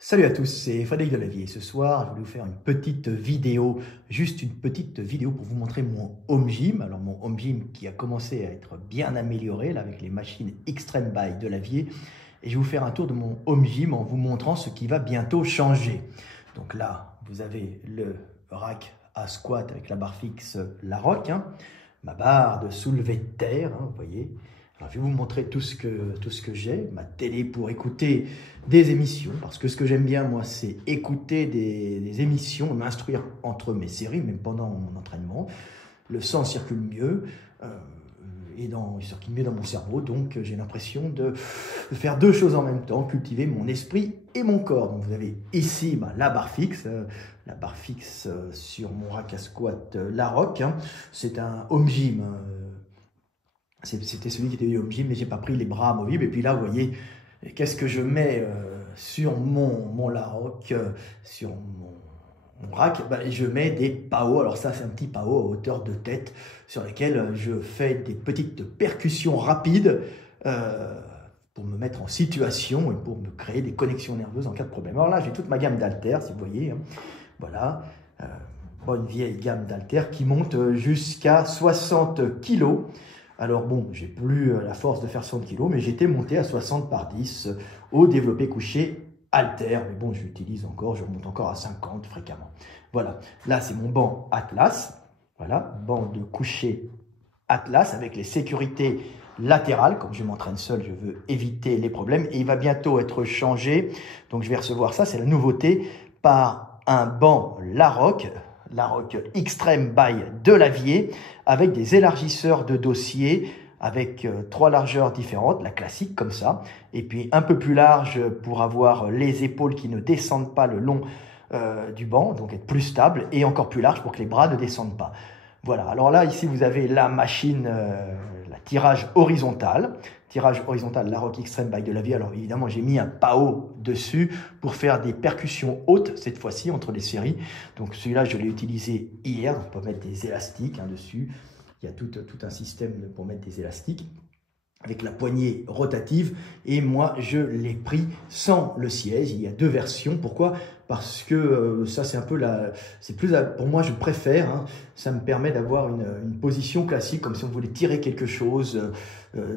Salut à tous, c'est Frédéric Delavier. Ce soir, je voulais vous faire une petite vidéo, juste une petite vidéo pour vous montrer mon home gym. Alors mon home gym qui a commencé à être bien amélioré là, avec les machines Extreme by Delavier. Et je vais vous faire un tour de mon home gym en vous montrant ce qui va bientôt changer. Donc là, vous avez le rack à squat avec la barre fixe Larock, ma barre de soulevé de terre, vous voyez. Alors, je vais vous montrer tout ce que j'ai, ma télé pour écouter des émissions, parce que ce que j'aime bien, moi, c'est écouter des émissions, m'instruire entre mes séries, même pendant mon entraînement. Le sang circule mieux, il circule mieux dans mon cerveau, donc j'ai l'impression de faire deux choses en même temps, cultiver mon esprit et mon corps. Donc vous avez ici la barre fixe sur mon rack à squat Larock. C'est un home gym. C'était celui qui était du home gym, mais j'ai pas pris les bras amovibles. Et puis là, vous voyez, qu'est-ce que je mets sur mon Larock, sur mon rack, je mets des PAO. Alors ça, c'est un petit PAO à hauteur de tête sur lesquels je fais des petites percussions rapides pour me mettre en situation et pour me créer des connexions nerveuses en cas de problème. Alors là, j'ai toute ma gamme d'haltères, si vous voyez. Voilà, bonne vieille gamme d'haltères qui monte jusqu'à 60 kg. Alors bon, j'ai plus la force de faire 60 kg, mais j'étais monté à 60 par 10 au développé couché haltère. Mais bon, je remonte encore à 50 fréquemment. Voilà, là c'est mon banc Atlas. Voilà, banc de couché Atlas avec les sécurités latérales. Comme je m'entraîne seul, je veux éviter les problèmes. Et il va bientôt être changé. Donc je vais recevoir ça, c'est la nouveauté, par un banc Larock Extreme by Delavier avec des élargisseurs de dossier avec trois largeurs différentes, la classique comme ça, et puis un peu plus large pour avoir les épaules qui ne descendent pas le long du banc, donc être plus stable, et encore plus large pour que les bras ne descendent pas. Voilà, alors là, ici, vous avez la machine, la tirage horizontal Larock Extreme by Delavier. Alors évidemment, j'ai mis un PAO dessus pour faire des percussions hautes, cette fois-ci, entre les séries. Donc celui-là, je l'ai utilisé hier. On peut mettre des élastiques dessus. Il y a tout un système pour mettre des élastiques avec la poignée rotative, et moi je l'ai pris sans le siège. Il y a deux versions. Pourquoi? Parce que ça c'est un peu pour moi je préfère, ça me permet d'avoir une position classique, comme si on voulait tirer quelque chose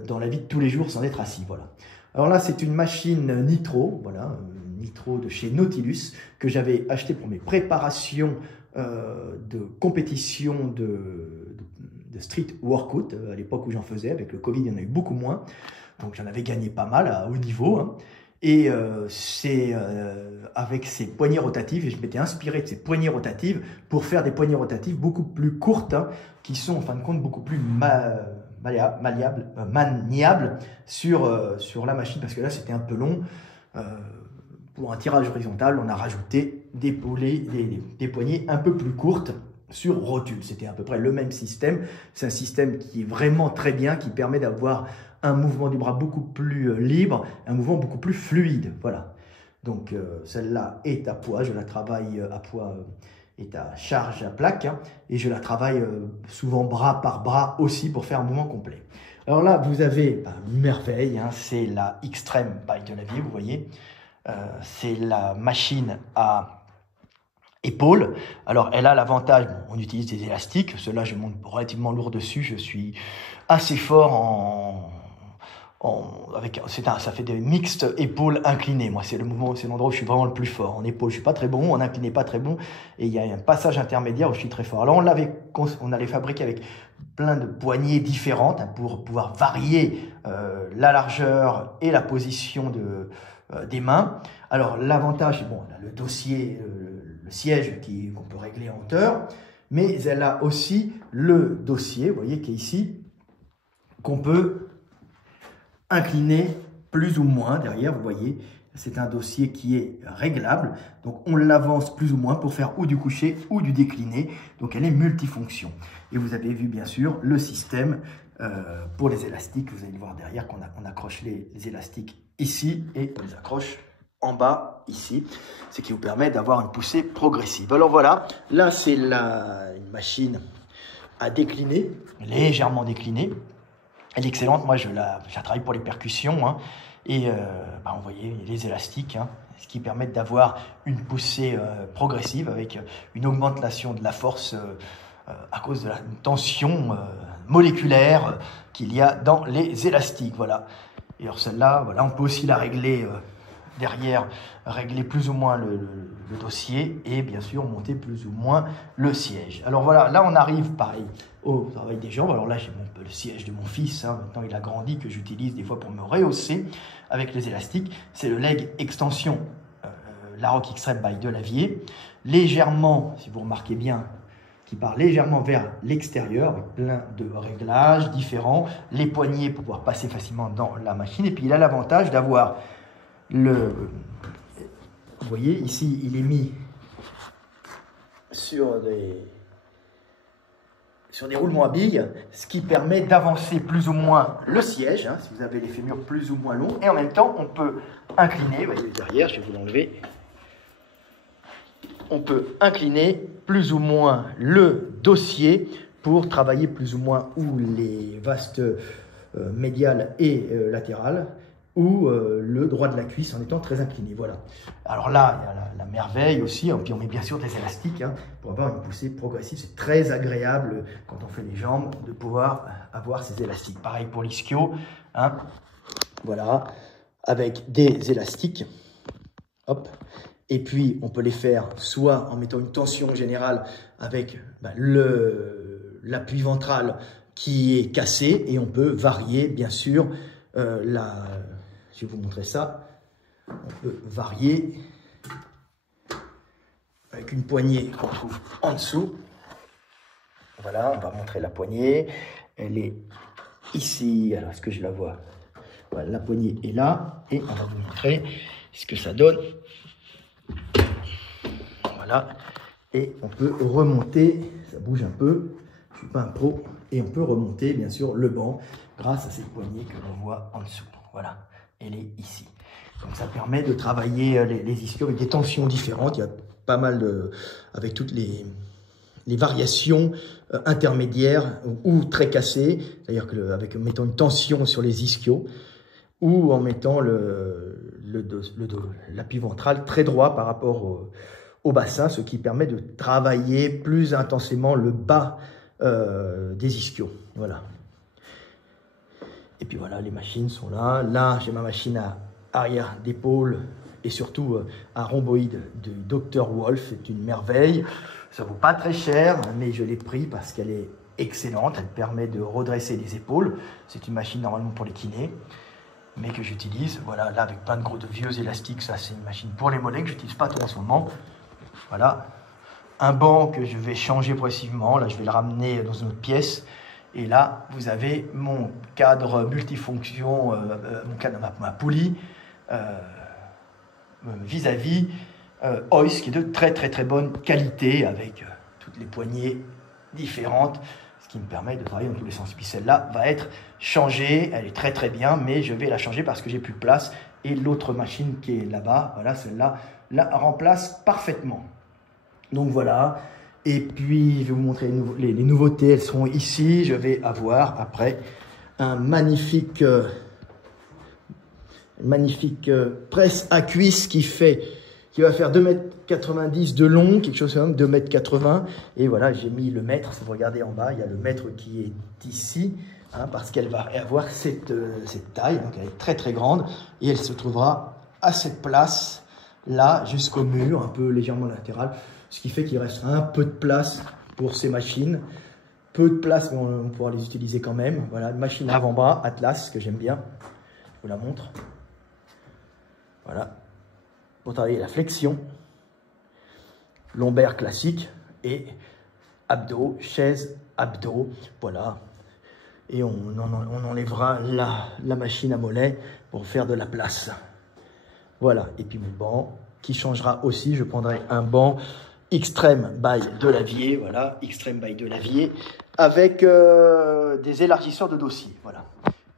dans la vie de tous les jours sans être assis. Voilà. Alors là c'est une machine Nitro, voilà, Nitro de chez Nautilus, que j'avais acheté pour mes préparations de compétition de street workout, à l'époque où j'en faisais. Avec le Covid, il y en a eu beaucoup moins. Donc, j'en avais gagné pas mal à haut niveau. Et c'est avec ces poignées rotatives, et je m'étais inspiré de ces poignées rotatives pour faire des poignées rotatives beaucoup plus courtes, qui sont en fin de compte beaucoup plus maniables sur la machine, parce que là, c'était un peu long. Pour un tirage horizontal, on a rajouté des poignées un peu plus courtes sur rotule. C'était à peu près le même système. C'est un système qui est vraiment très bien, qui permet d'avoir un mouvement du bras beaucoup plus libre, un mouvement beaucoup plus fluide. Voilà. Donc celle-là est à poids, je la travaille à poids, est à charge à plaque, et je la travaille souvent bras par bras aussi pour faire un mouvement complet. Alors là, vous avez une merveille, c'est la Extreme by Delavier, vous voyez. C'est la machine à épaules. Alors, elle a l'avantage, on utilise des élastiques. Ceux-là, je monte relativement lourd dessus. Je suis assez fort ça fait des mixtes épaules inclinées. Moi, c'est l'endroit où je suis vraiment le plus fort. En épaules, je suis pas très bon. En incliné, pas très bon. Et il y a un passage intermédiaire où je suis très fort. Alors, on allait fabriquer avec plein de poignées différentes pour pouvoir varier la largeur et la position des mains. Alors, l'avantage, c'est bon, le dossier, le siège qu'on peut régler en hauteur, mais elle a aussi le dossier, vous voyez, qui est ici, qu'on peut incliner plus ou moins derrière, vous voyez. C'est un dossier qui est réglable, donc on l'avance plus ou moins pour faire ou du couché ou du décliné, donc elle est multifonction. Et vous avez vu bien sûr le système pour les élastiques, vous allez le voir derrière qu'on accroche les élastiques ici et on les accroche en bas ici, ce qui vous permet d'avoir une poussée progressive. Alors voilà, là c'est une machine à décliner, légèrement déclinée. Elle est excellente, moi je la travaille pour les percussions, Et vous voyez les élastiques, hein, ce qui permet d'avoir une poussée progressive avec une augmentation de la force à cause de la tension moléculaire qu'il y a dans les élastiques. Voilà. Et alors celle-là, voilà, on peut aussi la régler derrière, régler plus ou moins le dossier et bien sûr monter plus ou moins le siège. Alors voilà, là on arrive pareil au travail des jambes. Alors là j'ai le siège de mon fils, hein, maintenant il a grandi, que j'utilise des fois pour me rehausser avec les élastiques. C'est le leg extension Laroque Extreme by Delavier, légèrement, si vous remarquez bien, qui part légèrement vers l'extérieur avec plein de réglages différents, les poignées pour pouvoir passer facilement dans la machine. Et puis il a l'avantage d'avoir vous voyez ici il est mis sur des roulements à billes, ce qui permet d'avancer plus ou moins le siège, hein, si vous avez les fémurs plus ou moins longs, et en même temps on peut incliner, vous voyez derrière, je vais vous l'enlever, on peut incliner plus ou moins le dossier pour travailler plus ou moins ou les vastes médiales et latérales, ou le droit de la cuisse en étant très incliné. Voilà. Alors là, il y a la merveille aussi, hein, puis on met bien sûr des élastiques hein, pour avoir une poussée progressive. C'est très agréable quand on fait les jambes de pouvoir avoir ces élastiques. Pareil pour l'ischio, hein, voilà, avec des élastiques. Hop. Et puis, on peut les faire soit en mettant une tension générale avec l'appui ventral qui est cassé, et on peut varier, bien sûr, je vais vous montrer ça. On peut varier avec une poignée qu'on trouve en dessous. Voilà, on va montrer la poignée. Elle est ici. Alors, est-ce que je la vois? Voilà, la poignée est là. Et on va vous montrer ce que ça donne. Voilà. Et on peut remonter. Ça bouge un peu. Je ne suis pas un pro. Et on peut remonter, bien sûr, le banc grâce à cette poignée que l'on voit en dessous. Voilà. Elle est ici. Donc ça permet de travailler les ischios avec des tensions différentes. Il y a pas mal avec toutes les variations intermédiaires ou très cassées, c'est-à-dire avec mettant une tension sur les ischios ou en mettant l'appui ventral très droit par rapport au bassin, ce qui permet de travailler plus intensément le bas des ischios. Voilà. Et puis voilà, les machines sont là. Là, j'ai ma machine à arrière d'épaule et surtout à rhomboïde de Dr. Wolf. C'est une merveille. Ça ne vaut pas très cher, mais je l'ai pris parce qu'elle est excellente. Elle permet de redresser les épaules. C'est une machine normalement pour les kinés, mais que j'utilise. Voilà, là, avec plein de vieux élastiques. Ça, c'est une machine pour les mollets que je n'utilise pas trop en ce moment. Voilà. Un banc que je vais changer progressivement. Là, je vais le ramener dans une autre pièce. Et là, vous avez mon cadre multifonction, ma poulie vis-à-vis Ois, qui est de très très bonne qualité avec toutes les poignées différentes, ce qui me permet de travailler dans tous les sens. Puis celle-là va être changée, elle est très bien, mais je vais la changer parce que j'ai plus de place. Et l'autre machine qui est là-bas, voilà, celle-là la remplace parfaitement. Donc voilà. Et puis, je vais vous montrer les nouveautés, elles seront ici. Je vais avoir après un magnifique presse à cuisse qui va faire 2,90 m de long, quelque chose comme 2,80 m. Et voilà, j'ai mis le mètre. Si vous regardez en bas, il y a le mètre qui est ici, hein, parce qu'elle va avoir cette taille. Donc, elle est très grande et elle se trouvera à cette place là, jusqu'au mur, un peu légèrement latéral. Ce qui fait qu'il restera un peu de place pour ces machines. Peu de place, mais on pourra les utiliser quand même. Voilà, une machine avant-bras, Atlas, que j'aime bien. Je vous la montre. Voilà. Pour travailler la flexion, lombaire classique et abdos, chaise, abdos. Voilà. Et on enlèvera la machine à mollet pour faire de la place. Voilà. Et puis mon banc qui changera aussi. Je prendrai un banc Extreme by Delavier, voilà, Extreme by Delavier, avec des élargisseurs de dossier, voilà.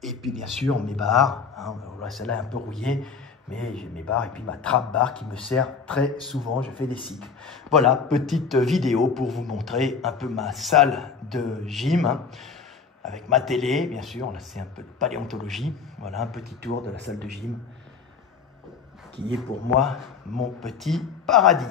Et puis bien sûr mes barres, hein, voilà, celle-là est un peu rouillée, mais j'ai mes barres et puis ma trappe barre qui me sert très souvent, je fais des cycles. Voilà, petite vidéo pour vous montrer un peu ma salle de gym, hein. avec ma télé, bien sûr. Là, c'est un peu de paléontologie. Voilà, un petit tour de la salle de gym qui est pour moi mon petit paradis.